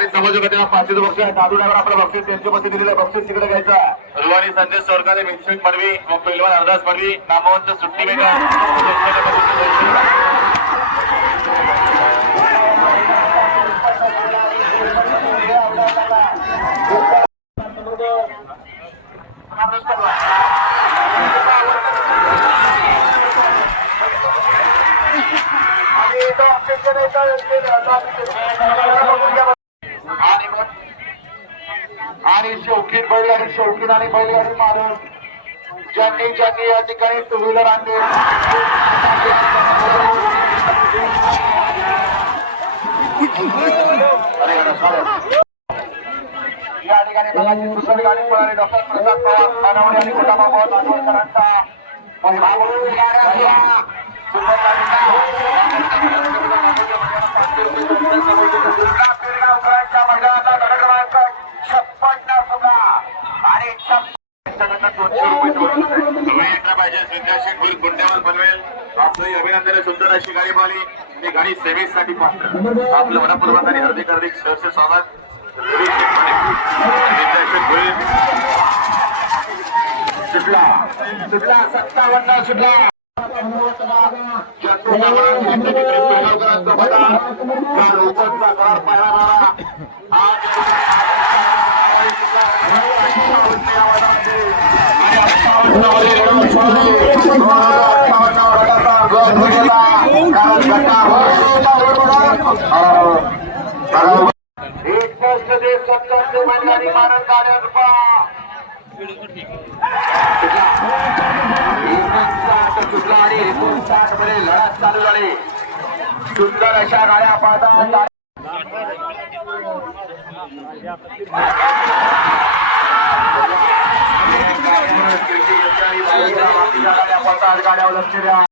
आणि समाजकत्याला पाचशे बक्षीस दादू ड्रायव्हर आपलं बक्षीस त्यांच्या मध्ये दिलेलं बक्षीस तिकडे घ्यायचं रुवानी संदेश सरकारने विन्सेंट पडवी व पैलवान अर्धास पडवी नामवंत सुट्टी आणि आणि शौकीन बैलगाडी शौकीन आणि बैलगाडी मालक. ज्यांनी ज्यांनी या ठिकाणी टू व्हीलर आणले. या ठिकाणी बघायची सुंदर गाडी पळाली डॉक्टर प्रसाद पवार नानावडे आणि सुंदर गुंड्यावर बनवेल. आपलंही अभिनंदन सुंदर अशी गाडी पाहिली. आणि गाडी सेवेसाठी पात्र. आपलं मनपूर्वक आणि हार्दिक हार्दिक सहर्ष स्वागत. सुटला. सुटला. सत्तावन्न सुटला. एक सुंदर अशा गाड्या पाहतात गाड्यावर लक्ष द्या